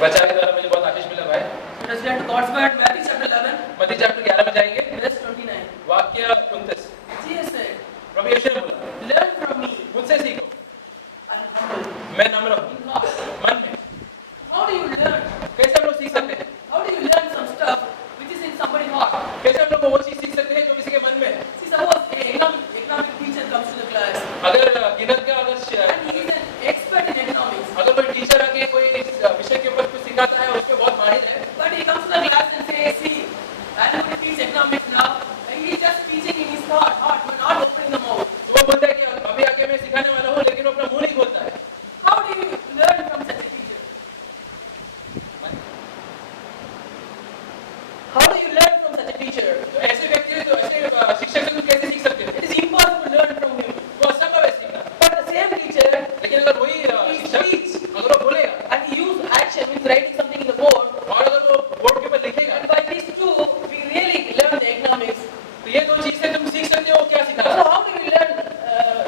प्रचार के द्वारा मुझे बहुत आशीष मिला भाई। Let us turn to God's word, Matthew chapter 11, मत्ती चैप्टर 11 में जाएंगे, verse 29. वाक्य 29। Jesus said, प्रभु यीशु ने बोला, learn from me, मुझसे सीखो, I am humble मैं नम्र हूँ in heart. मन में। How do you learn? कैसे हम लोग सीख सकते हैं? How do you learn some stuff which is in somebody's heart? कैसे हम लोग वो चीज सीख सकते हैं जो किसी के मन में है? See, suppose an economic teacher comes to the class अगर गिनत का and he is an expert in economics, अगर कोई टीचर आके कोई विषय के ऊपर कुछ सिखाता है, उसमें बहुत माहिर है, but he comes to the class and says, see, I am going to teach economics now, and he is just teaching in his heart, but not opening the mouth. तो वो बोलता है कि अभी आके मैं सिखाने वाला हूँ, लेकिन वो अपना मुंह नहीं खोलता है। How do you learn from such a teacher? How do you learn from such a teacher? तो ऐसे व्यक्ति तो ऐसे शिक्षक से तुम कैसे सीख सकते हो? It is impossible to learn from him. वो असंभव है सीखना। But the same teacher, लेकिन अगर वही शिक्षक अगर वो बोलेगा and he use action, means writing something in the board, और अगर वो बोर्ड के ऊपर लिखेगा, and by these two, we really learn the economics. तो ये दो चीजें तुम सीख सकते हो। वो क्या सिखा रहा So है? how do we learn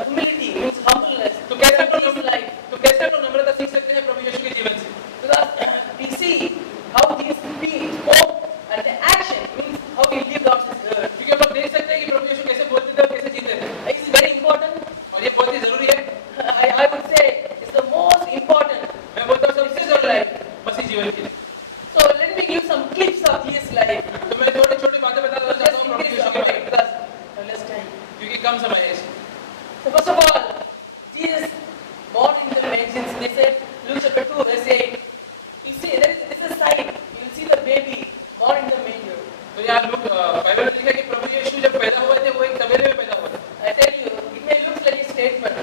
humility, means humbleness, तो कैसे from हम his life? लोग नम्रता सीख सकते हैं प्रभु यीशु के जीवन से? Because we see how these speak, spoke, and the action means how he lived on this earth. क्योंकि हम लोग देख सकते हैं कि प्रभु यीशु कैसे बोलते थे और कैसे जीते थे, It is very important. और ये बहुत ही जरूरी है। I would say it's the most important. मैं बोलता हूँ सबसे जरूरी है मसीह जीवन के लिए। So let me give some clips of his life. तो मैं छोटी छोटी बातें बताना चाहता हूँ प्रभु यीशु के बारे में, Because less time. क्योंकि कम समय है। So first of all, Jesus born in the virgins. They said Luke chapter 2 verse 8. You see, there is a sign. You will see the baby born in the manger. तो यहाँ लोग बाइबल में लिखा है कि प्रभु यीशु जब पैदा हुए थे वो एक तबेले में पैदा हुए थे। I tell you, it may look like a statement,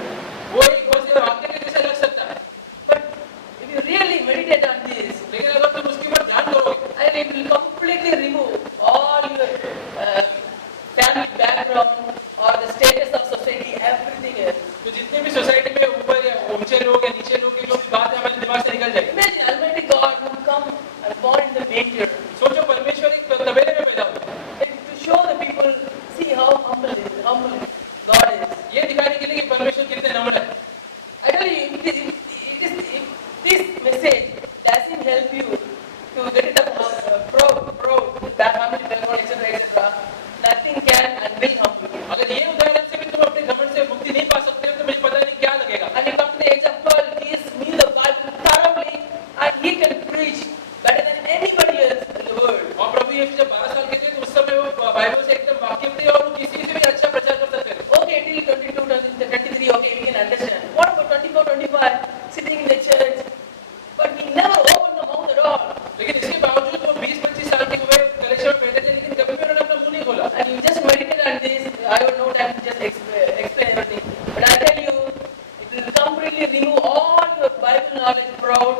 वो एक बहुत से वाक्य के जैसे लग सकता है, but if you really meditate on this, लेकिन अगर तुम उसके ऊपर ध्यान करोगे and it will completely remove all your family background or the status of society, everything else. तो जितने भी सोसाइटी में ऊपर या ऊंचे लोग या नीचे लोग की जो भी बात है हमारे दिमाग से निकल जाएगी। Imagine Almighty God who come and born in the manger, सोचो परमेश्वर एक तबेले में पैदा हुआ, and to show the people, see how humble God is. ये दिखाने के लिए कि परमेश्वर कितने नम्र है। I tell you, if this message doesn't help you to get it up proud, family background, etc., nothing can and will humble you. अगर ये उदाहरण से भी तुम अपने घमंड से मुक्ति नहीं पा सकते हो तो मुझे पता नहीं क्या लगेगा। And you come to the age of 12, he is knew the Bible thoroughly, and he can preach better than anybody else in the world. और प्रभु यीशु जब 12 साल के थे तो उस समय वो बाइबल से एकदम वाकिफ थे और वो किसी से भी अच्छा प्रचार कर सकते थे। Okay, till 22, 23, okay, we can understand. What about 24, 25, sitting in the church, but he never opened the mouth at all. लेकिन इसके बावजूद वो 20-25 साल के हुए कलेक्शन में बैठे थे, लेकिन कभी भी उन्होंने अपना मुंह नहीं खोला। And you just meditate on this. I don't know time to just explain everything. But I tell you, it will completely remove all your Bible knowledge, proud,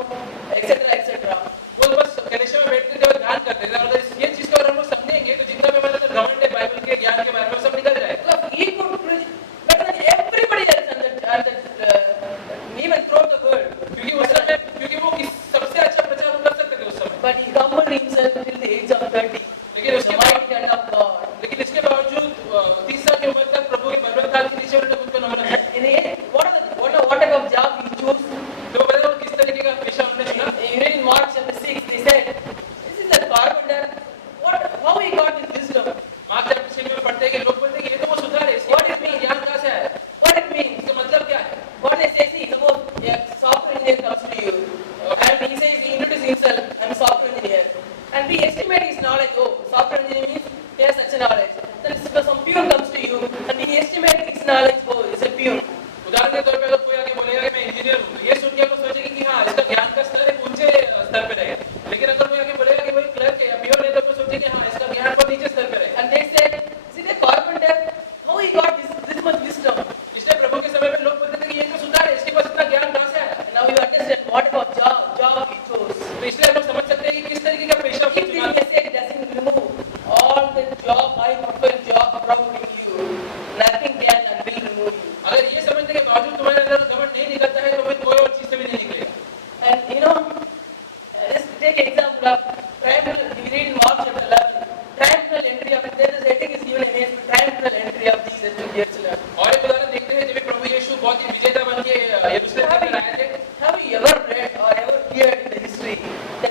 etc., etc. वो बस कलेक्शन में बैठते थे और ध्यान करते थे, और अगर ये चीज को अगर हम लोग समझेंगे तो जितना भी हमारे अंदर घमंड है बाइबल के ज्ञान के बारे में सब निकल जाएगा। Because he could preach better than everybody else even throughout the world. क्योंकि उस समय वो सबसे अच्छा प्रचार वो कर सकते थे उस समय। But he humbled himself till the age of 30. लेकिन उसके The mighty hand of God. लेकिन इसके बावजूद 30 साल की उम्र तक प्रभु के पर्वतकाल के नीचे उन्होंने खुद को नम्र रखा। In the end, what type of job he chose? तो पता है वो किस तरीके का पेशा उन्होंने चुना? You read in Mark chapter 6, they said, this is a carpenter. How he got his wisdom? Mark chapter 6 में पढ़ते हैं कि लोग बोलते हैं कि ये तो वो सुधार है, इसके What it means? ज्ञान कहाँ से आया? What it means? इसका मतलब क्या है? What they say, see, suppose a software engineer comes to you, and he says, he introduces himself, I'm a software engineer. And we estimate his knowledge, oh, software engineer means he has such a knowledge. Then some peon comes to you, and we estimate his knowledge, oh, he's a peon. उदाहरण के तौर पे अगर कोई आके बोलेगा कि मैं इंजीनियर हूँ, तो ये सुन के आप लोग सोचेंगे कि हाँ इसका ज्ञान का स्तर एक ऊंचे स्तर पे रहेगा। लेकिन अगर कोई आके बोलेगा कि वही क्लर्क है या पियोन है तो आप लोग सोचेंगे हाँ इसका ज्ञान बहुत नीचे स्तर पे रहेगा। And they said, is it a carpenter? How he got this much wisdom? इसलिए प्रभु के समय में लोग बोलते थे कि ये तो सुधार है, इसके पास इतना ज्ञान कहाँ से आया? And now you understand what about job he chose. तो इसलिए हम लोग समझ सकते हैं कि किस तरीके का पेशा If this message doesn't remove all the job, high profile job around you, nothing can and will remove you. अगर ये समझने के बावजूद तुम्हारे अंदर घमंड नहीं निकलता है तो फिर कोई और चीज से भी नहीं निकलेगा। And you know, just take example of triumphal, we read in Mark chapter 11, triumphal entry of, there is, I think is given a name, triumphal entry of Jesus to Jerusalem. और एक उदाहरण देखते हैं जब प्रभु यीशु बहुत ही विजेता बन के यरूशलेम में आए थे। Have you ever read or ever heard in the history the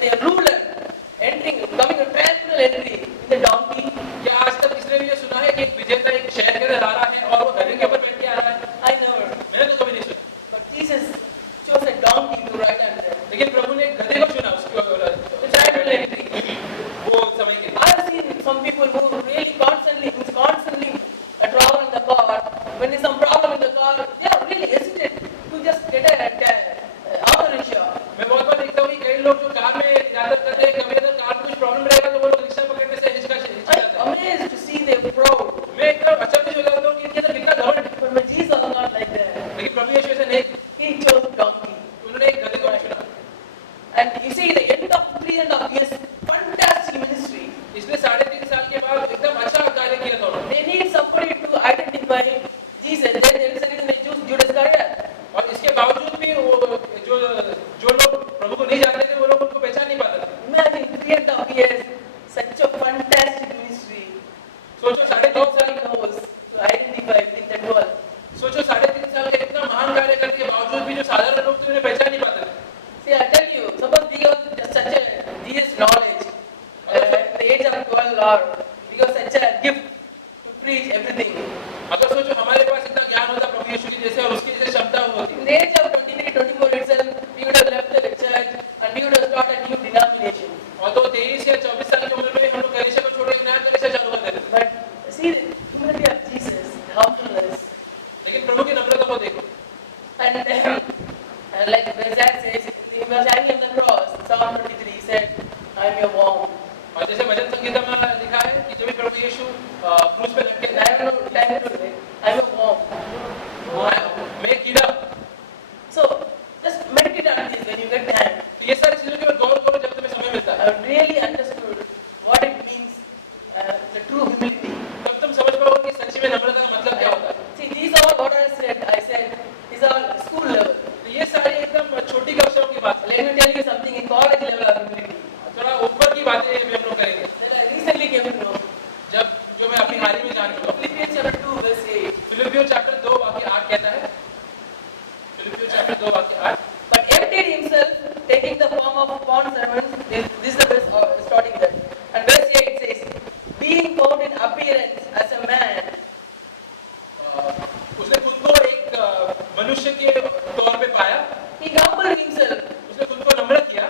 मनुष्य के तौर पे पाया, He humbled himself. उसने खुद को नम्र किया।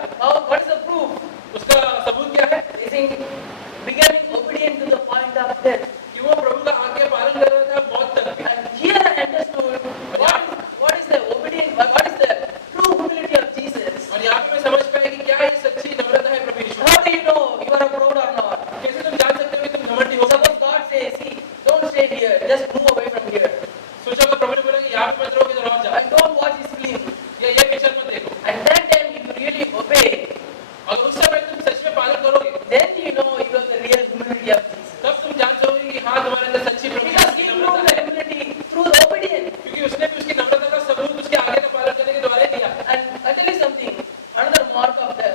What is the proof? उसका सबूत क्या है? He is becoming obedient to the point of death. कि वो प्रभु का आज्ञा पालन कर रहा था मौत तक भी। And here I understood what is the obedience, what is the true humility of Jesus. और यहाँ पे मैं समझ पाया कि क्या ये सच्ची नम्रता है प्रभु यीशु। How do you know you are proud or not? कैसे तुम जान सकते हो कि तुम घमंडी हो? Suppose God says, see, don't stay here, just move away from here. सोचा अगर प्रभु ने बोला कि यहाँ पे मत रहो, किधर और जाओ, And don't watch his film. या ये पिक्चर मत देखो। And that time if you really obey, अगर उस समय तुम सच में पालन करोगे, then you know you have the real humility of Jesus. तब तुम जान जाओगे कि हाँ तुम्हारे अंदर सच्ची प्रभु Because की he नम्रता proved the है। humility through the obedience. क्योंकि उसने भी उसकी नम्रता का सबूत उसके आगे का पालन करने के द्वारा ही दिया। And I tell you something, another mark of the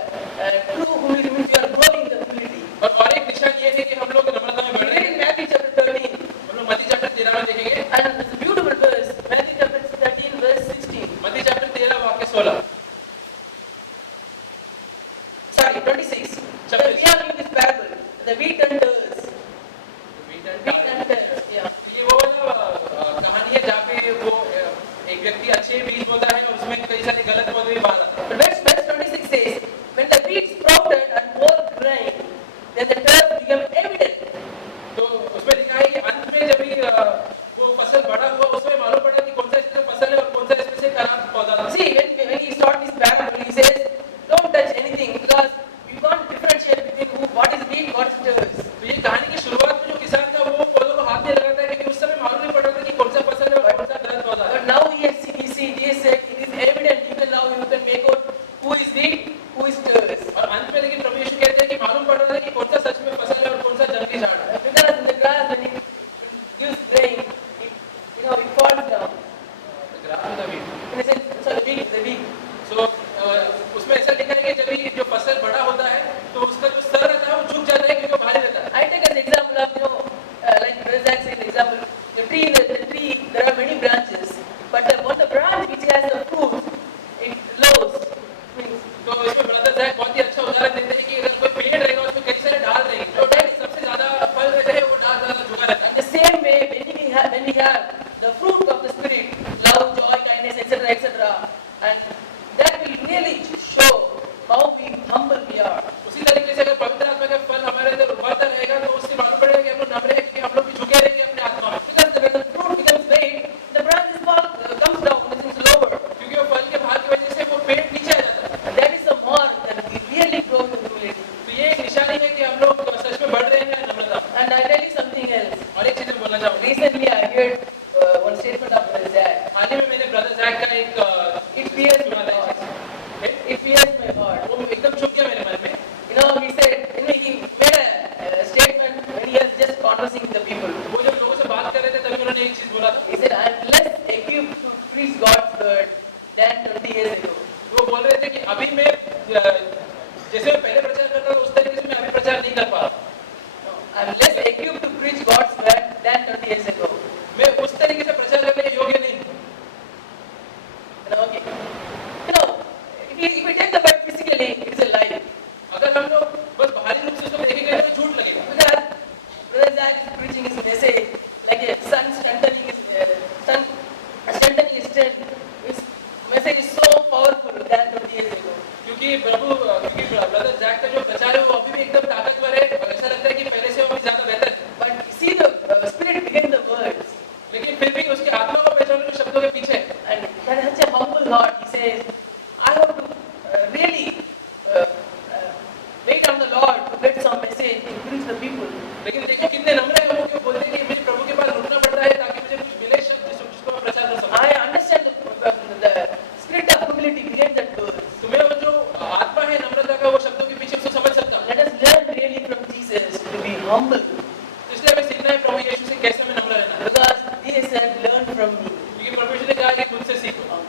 true humility means you are growing the humility. और एक निशान ये है कि हम लोग नम्रता में बढ़ We रहे read हैं। in Matthew chapter 13, हम लोग मत्ती चैप्टर 13 में देखेंगे। and it's a beautiful verse, Matthew chapter 13 verse 16. मत्ती चैप्टर 13 वाक्य 16। Sorry, 26. So we are in this parable, the wheat and tares. Wheat and tares, yeah. ये वो वाला कहानी है जहाँ पे वो एक व्यक्ति अच्छे बीज बोता है और उसमें कई सारे गलत पौधे भी बाहर आते हैं। But verse 26 says, when the wheat sprouted and bore grain, then the tares became evident. तो उसमें लिखा है कि अंत में जब भी वो फसल बड़ा हुआ उसमें मालूम पड़ा कि कौन सा इसमें फसल है और कौन सा इसमें से खराब पौधा था। See, when he starts this parable, he says, don't touch anything because you can't differentiate between what is wheat, what is tares. तो ये कहानी की शुरुआत में जो किसान था वो पौधों को हाथ नहीं लगाता है क्योंकि उस समय मालूम नहीं पड़ रहा था कि कौन सा फसल है और कौन सा गलत पौधा है। But now he said, it is evident, you can make out who is wheat, who is tares. और अंत में लेकिन प्रभु यीशु कहते हैं कि मालूम पड़ रहा है कि कौन सा सच में फसल है और कौन सा जंगली झाड़ है। Because in the grass, when it gives grain, it falls down. In a sense, sorry, the wheat. So, उसमें ऐसा लिखा है कि जब ये जो फसल बड़ा होता है तो उसका जो सर रहता है वो झुक जाता है क्योंकि वो भारी रहता है। I take an example of, like Brother Zach said, example, the tree, there are many branches, but the branch which has the fruit, it lows. Means, तो इसमें ब्रदर जैक बहुत ही अच्छा उदाहरण देते हैं कि अगर कोई पेड़ रहेगा उसमें कई सारे डाल रहेंगे तो सबसे ज्यादा फल रहते हैं वो डाल ज्यादा झुका रहता है। and the same way, when we have the fruit of the Spirit, love, joy, kindness, etc., and that will really show how humble we are. उसी तरीके से अगर पवित्र आत्मा का फल हमारे अंदर उभरता रहेगा तो उससे मालूम पड़ेगा कि हम लोग नम्र हैं क्योंकि हम लोग भी झुके रहेंगे अपने आत्मा में। Because when the fruit becomes weight, the branch comes down, it is lower. क्योंकि वो फल के भार की वजह से वो पेड़ नीचे आ जाता है। And that is the mark that we really grow in humility. तो ये एक निशानी है कि हम लोग सच में बढ़ रहे हैं नम्रता में। And I tell you something else. और एक चीज मैं बोलना चाहूँगा। Recently, I heard one statement of Brother Zach. हाल ही में मैंने ब्रदर जैक का एक It pierced my सुना था heart. एक चीज। It pierced my heart. वो एकदम छुप गया मेरे मन में। He said, he made a statement when he was just conversing with the people. वो जब लोगों से बात कर रहे थे तभी उन्होंने एक चीज बोला था। He said, I am less equipped to preach God's word than 20 years ago. वो बोल रहे थे कि अभी मैं जैसे मैं पहले प्रचार करता था उस तरीके से मैं अभी प्रचार नहीं कर पा रहा। I am less equipped to preach God's word than 20 years ago. मैं उस तरीके से प्रचार करने के योग्य नहीं हूँ। Okay. If we take the word physically, it is a lie. अगर हम लोग बस बाहरी रूप से उसको देखेंगे तो झूठ लगेगा। Because Brother Zach is preaching his message like a son strengthening his strength. His message is so powerful than 20 years ago. क्योंकि ब्रदर जैक का जो प्रचार है वो अभी भी एकदम ताकतवर है और ऐसा लगता है कि पहले से वो भी ज्यादा बेहतर है। But see, the Spirit began the words. लेकिन फिर भी उसके आत्मा को पहचानने के शब्दों के पीछे है। And that is such a humble heart. He says, I have to really wait on the Lord to get some message to preach the people. लेकिन देखो कितने नम्र है वो, क्यों बोलते हैं कि मुझे प्रभु के पास रुकना पड़ता है ताकि मुझे कुछ मिले शब्द जिसको मैं प्रचार कर सकूं। I understand the spirit of humility behind that verse. तो मैं वो जो आत्मा है नम्रता का वो शब्दों के पीछे उसको समझ सकता हूँ। Let us learn really from Jesus to be humble. तो इसलिए हमें सीखना है प्रभु यीशु से कैसे हमें नम्र रहना है। Because he said, learn from me. क्योंकि प्रभु यीशु ने कहा कि मुझसे सीखो।